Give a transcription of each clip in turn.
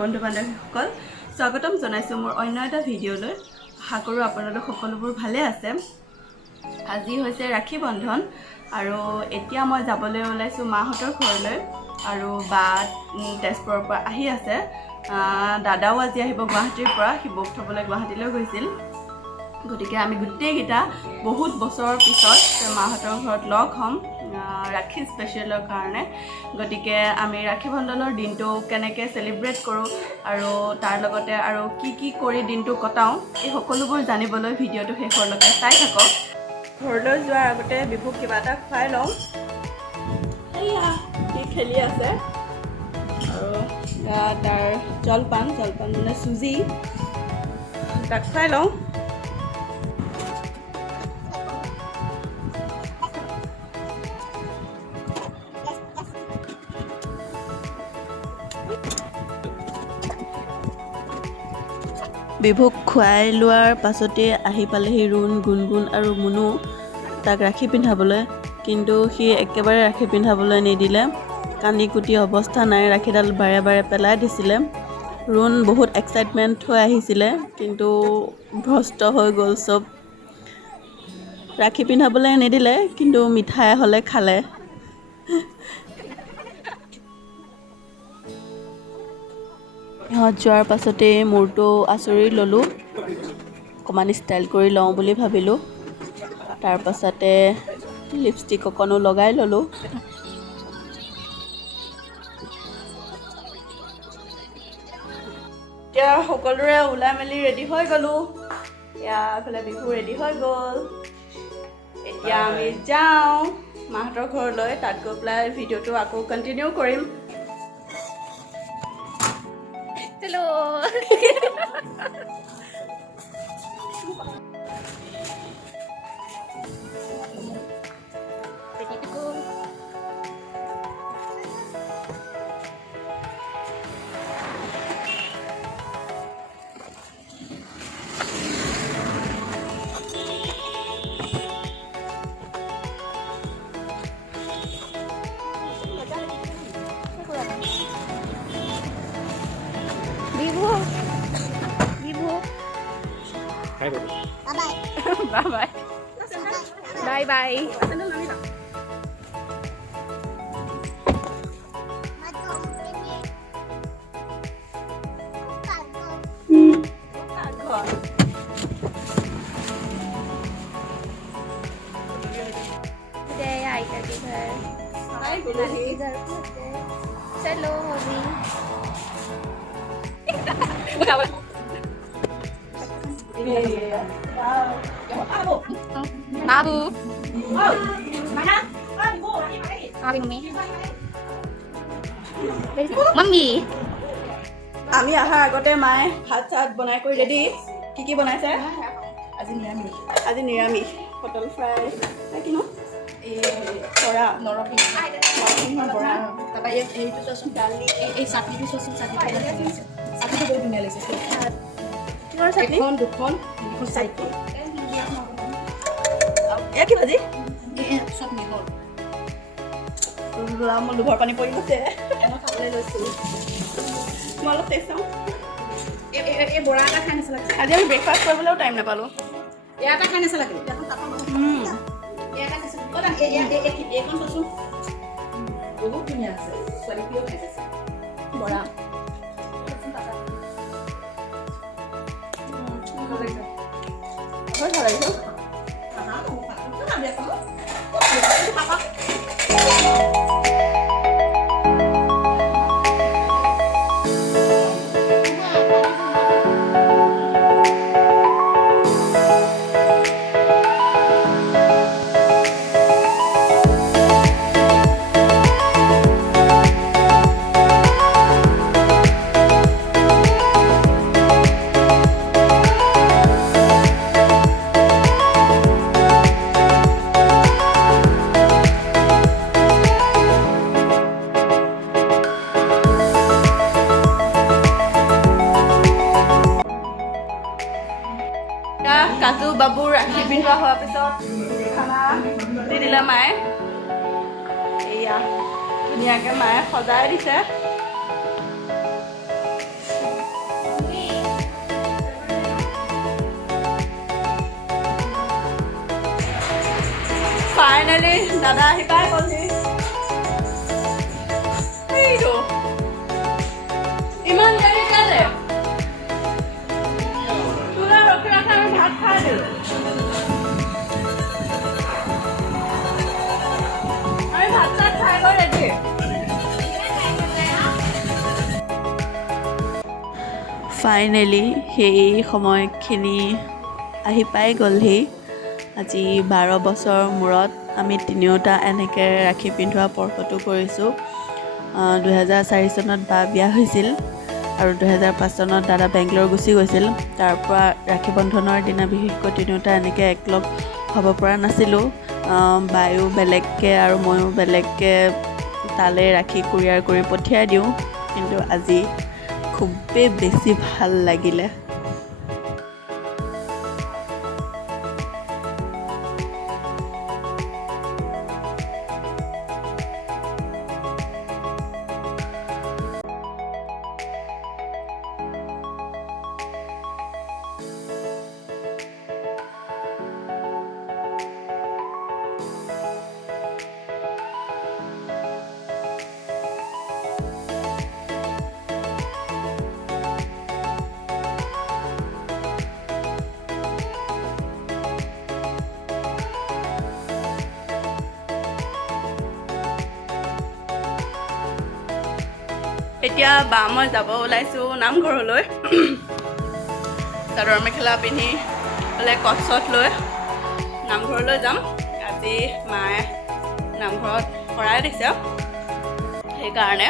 বন্ধু বান্ধৱীসকল স্বাগতম জনাইছোঁ মোৰ অন্য এটা ভিডিঅ'লৈ। আশা কৰোঁ আপোনালোক সকলোবোৰ ভালে আছে। আজি হৈছে ৰাখী বন্ধন আৰু এতিয়া মই যাবলৈ ওলাইছোঁ মাহঁতৰ ঘৰলৈ আৰু বা তেজপুৰৰ পৰা আহি আছে। দাদাও আজি আহিব গুৱাহাটীৰ পৰা, সি বৌক থ'বলৈ গুৱাহাটীলৈ গৈছিল। গতিকে আমি গোটেইকেইটা বহুত বছৰৰ পিছত মাহঁতৰ ঘৰত লগ হ'ম ৰাখী স্পেচিয়েলৰ কাৰণে। গতিকে আমি ৰাখী বন্ধনৰ দিনটো কেনেকৈ চেলিব্ৰেট কৰোঁ আৰু তাৰ লগতে আৰু কি কৰি দিনটো কটাওঁ, এই সকলোবোৰ জানিবলৈ ভিডিঅ'টো শেষৰলৈকে চাই থাকক। ঘৰলৈ যোৱাৰ আগতে বিহুক কিবা এটা খুৱাই লওঁ। এয়া সি খেলি আছে আৰু তাৰ জলপান মানে চুজি, তাক খুৱাই লওঁ। বিভুক খুৱাই লোৱাৰ পাছতে আহি পালেহি ৰুণ, গুণগুণ আৰু মুনু তাক ৰাখি পিন্ধাবলৈ। কিন্তু সি একেবাৰে ৰাখি পিন্ধাবলৈ নিদিলে, কান্দি কুটি অৱস্থা নাই, ৰাখীডাল বাৰে বাৰে পেলাই দিছিলে। ৰুণ বহুত এক্সাইটমেণ্ট হৈ আহিছিলে কিন্তু ভ্ৰষ্ট হৈ গ'ল চব। ৰাখি পিন্ধাবলৈ নিদিলে কিন্তু মিঠাই হ'লে খালে। ইহঁত যোৱাৰ পাছতেই মূৰটো আঁচুৰি ল'লোঁ, অকণমান ষ্টাইল কৰি লওঁ বুলি ভাবিলোঁ। তাৰ পাছতে লিপষ্টিক অকণো লগাই ল'লোঁ। এতিয়া সকলোৰে ওলাই মেলি ৰেডি হৈ গ'লোঁ। এয়া এইফালে বিহু ৰেডি হৈ গ'ল। এতিয়া আমি যাওঁ মাহঁতৰ ঘৰলৈ, তাত গৈ পেলাই ভিডিঅ'টো আকৌ কণ্টিনিউ কৰিম। Hello. Ready to go. Bibu. Hi, baby. Bye bye. Bye bye. Today I can give her. Hi, Gulahi. Hello, mommy. Babu. Mami. Mami. আমি অহাৰ আগতে মায়ে ভাত চাত বনাই কৰি ৰেডি। কি বনাইছে? আজি নিৰামিষ পটল ফ্ৰাই, কিনো এই বৰা, নৰসিংহৰ বৰা, তাৰপৰা এইটো চোৱাচোন দালি, এই চাটনিটো চোৱাচোন, চাটনিটো বহুত ধুনীয়া লাগিছে। কিহৰ চাটনি? দুখন চাটনি। এয়া কি ভাজি? চব মিহল মোৰ লোভৰ পানী পৰি গৈছে। মই খাবলৈ লৈছোঁ। মই অলপ টেষ্ট চাওঁ। এই বৰা এটা খাই নাছিল লাগে, আজি আমি ব্ৰেকফাষ্ট কৰিবলৈও টাইম নাপালোঁ। এয়া এটা খাই নাছিল লাগে, এয়া এটা খাইছোঁ। এইখন চোৱাচোন বহুত ধুনীয়া আছে, ছোৱালীটোৱেও খাই আছে বৰা। ভাল লাগিছে। বাবুৰ ৰাখি পিন্ধোৱা হোৱাৰ পিছত খানা দি দিলে মায়ে। এয়া ধুনীয়াকৈ মায়ে সজাই দিছে। ফাইনেলি দাদা আহি পাই গ'লহি। ইমান দেৰি কেলে? তোলা ৰখি ৰাখি আমি ভাত খাই দিলোঁ। আমি ভাত চাত খাই গৈ ৰেডি। ফাইনেলি সেই সময়খিনি আহি পাই গ'লহি। আজি 12 বছৰৰ মূৰত আমি তিনিওটা এনেকৈ ৰাখি পিন্ধোৱা পৰ্বটো কৰিছোঁ। 2004 চনত বা বিয়া হৈছিল আৰু 2005 চনত দাদা বেংগলোৰ গুচি গৈছিল। তাৰপৰা ৰাখী বন্ধনৰ দিনা বিশেষকৈ তিনিওটা এনেকৈ একলগ হ'ব পৰা নাছিলোঁ। বায়ো বেলেগকৈ আৰু ময়ো বেলেগকৈ তালৈ ৰাখি কুৰিয়াৰ কৰি পঠিয়াই দিওঁ। কিন্তু আজি খুবেই বেছি ভাল লাগিলে। এতিয়া মই যাব ওলাইছোঁ নামঘৰলৈ। চাদৰ মেখেলা পিন্ধি কট চট লৈ নামঘৰলৈ যাম। আজি মায়ে নামঘৰত শৰাই দিছে, সেইকাৰণে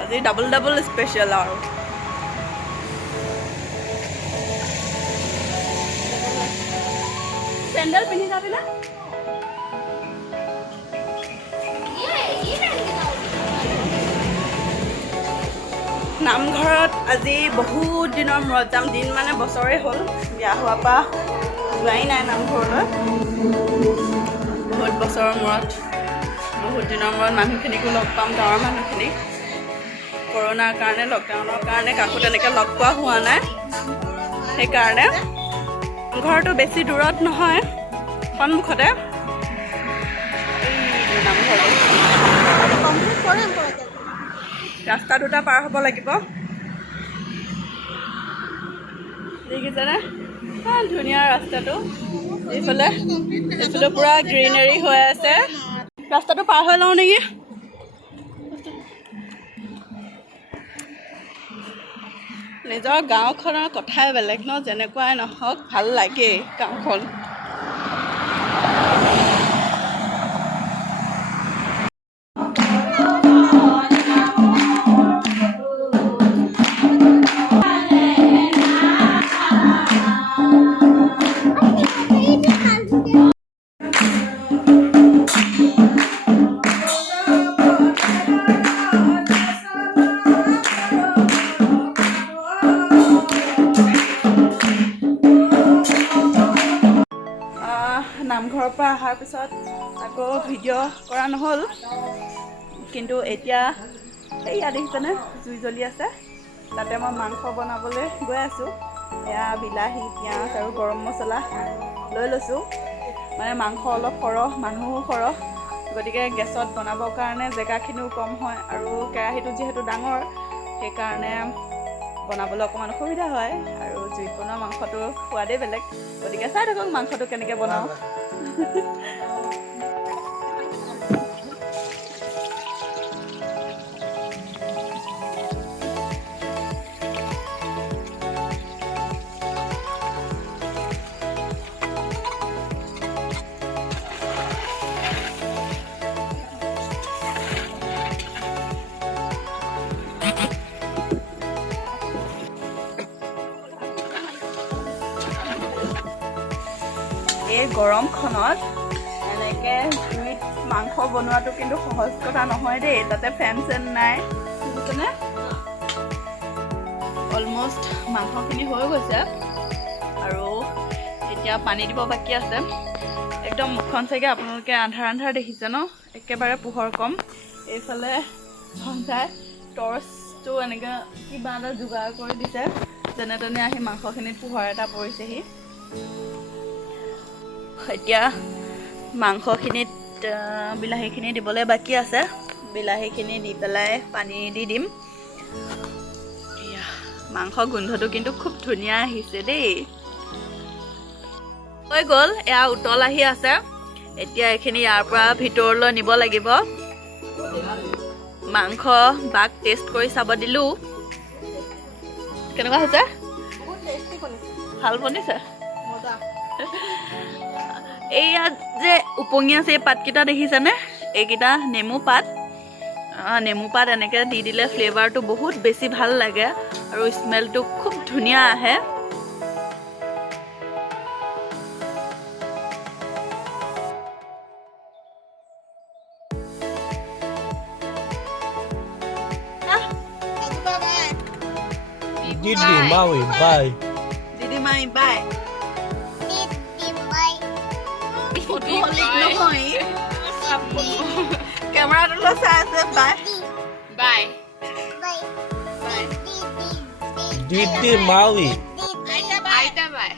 আজি ডাবল স্পেচিয়েল আৰু। চেণ্ডেল পিন্ধি যাবি না? নামঘৰত আজি বহুত দিনৰ মূৰত যাম। দিন মানে বছৰে হ'ল, বিয়া হোৱাৰ পৰা যোৱাই নাই নামঘৰলৈ। বহুত বছৰৰ মূৰত, বহুত দিনৰ মূৰত মানুহখিনিকো লগ পাম, গাঁৱৰ মানুহখিনিক। কৰোণাৰ কাৰণে, লকডাউনৰ কাৰণে কাকো তেনেকৈ লগ পোৱা হোৱা নাই। সেইকাৰণে ঘৰটো বেছি দূৰত নহয়, সন্মুখতে নামঘৰটো। ৰাস্তা দুটা পাৰ হ'ব লাগিব। দেখিছেনে ধুনীয়া ৰাস্তাটো? এইফালে পুৰা গ্ৰীনাৰী হৈ আছে। ৰাস্তাটো পাৰ হৈ লওঁ নেকি? নিজৰ গাঁওখনৰ কথাই বেলেগ ন, যেনেকুৱাই নহওক ভাল লাগেই গাঁওখন। নামঘৰৰ পৰা অহাৰ পিছত আকৌ ভিডিঅ' কৰা নহ'ল, কিন্তু এতিয়া এইয়া দেখিছেনে জুই জ্বলি আছে, তাতে মই মাংস বনাবলৈ গৈ আছোঁ। এয়া বিলাহী, পিঁয়াজ আৰু গৰম মছলা লৈ লৈছোঁ। মানে মাংস অলপ সৰহ, মানুহো সৰহ, গতিকে গেছত বনাবৰ কাৰণে জেগাখিনিও কম হয় আৰু কেৰাহীটো যিহেতু ডাঙৰ, সেইকাৰণে বনাবলৈ অকণমান অসুবিধা হয়। আৰু জুইত বনোৱা মাংসটো সোৱাদেই বেলেগ। গতিকে চাই থাকক মাংসটো কেনেকৈ বনাওঁ। এই গৰমখনত এনেকৈ জুইত মাংস বনোৱাটো কিন্তু সহজ কথা নহয় দেই। তাতে ফেন চেন নাই, বুজিছেনে? অলমষ্ট মাংসখিনি হৈ গৈছে আৰু এতিয়া পানী দিব বাকী আছে। একদম মুখখন চাগে আপোনালোকে আন্ধাৰ আন্ধাৰ দেখিছে ন একেবাৰে পোহৰ কম এইফালে ধনচাই টৰ্চটো এনেকৈ কিবা এটা যোগাৰ কৰি দিছে যেনে তেনে আহি মাংসখিনিত পোহৰ এটা পৰিছেহি এতিয়া মাংসখিনিত বিলাহীখিনি দিবলৈ বাকী আছে বিলাহীখিনি দি পেলাই পানী দি দিম মাংস গোন্ধটো কিন্তু খুব ধুনীয়া আহিছে দেই হৈ গ'ল এয়া উতল আহি আছে এতিয়া এইখিনি ইয়াৰ পৰা ভিতৰলৈ নিব লাগিব মাংস বাক টেষ্ট কৰি চাব দিলোঁ কেনেকুৱা হৈছে ভাল বনিছে এইয়া যে উপঙি আছে এই পাতকেইটা দেখিছেনে এইকেইটা নেমু পাত এনেকৈ দি দিলে ফ্লেভাৰটো বহুত বেছি ভাল লাগে আৰু স্মেলটো খুব ধুনীয়া আহে Didi Maui, bye. Didi Maui, bye. Camera dulu saja, bye. Bye. Didi Maui. Aita bye.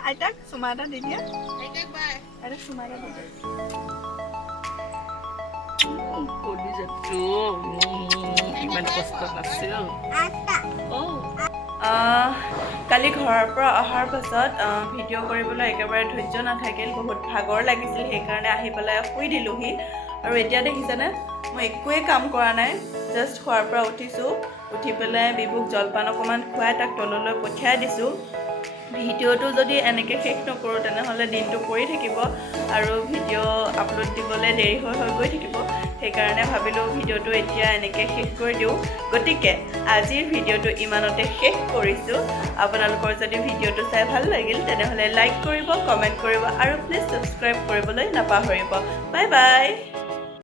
Aita, Sumada Didi ya? Aita bye. Ada Sumada Didi. Iman kosto hasil. কালি ঘৰৰ পৰা অহাৰ পাছত ভিডিঅ' কৰিবলৈ একেবাৰে ধৈৰ্য নাথাকিল বহুত ভাগৰ লাগিছিল সেইকাৰণে আহি পেলাই শুই দিলোঁহি আৰু এতিয়া দেখিছেনে মই একোৱেই কাম কৰা নাই জাষ্ট খোৱাৰ পৰা উঠিছোঁ উঠি পেলাই বিবুক জলপান অকণমান খুৱাই তাক তললৈ পঠিয়াই দিছোঁ ভিডিঅ'টো যদি এনেকৈ শেষ নকৰোঁ তেনেহ'লে দিনটো পৰি থাকিব আৰু ভিডিঅ' আপলোড দিবলৈ দেৰি হৈ গৈ থাকিব সেইকাৰণে ভাবিলোঁ ভিডিঅ'টো এতিয়া এনেকৈ শেষ কৰি দিওঁ গতিকে আজিৰ ভিডিঅ'টো ইমানতে শেষ কৰিছোঁ আপোনালোকৰ যদি ভিডিঅ'টো চাই ভাল লাগিল তেনেহ'লে লাইক কৰিব কমেণ্ট কৰিব আৰু প্লিজ ছাবস্ক্ৰাইব কৰিবলৈ নাপাহৰিব বাই বাই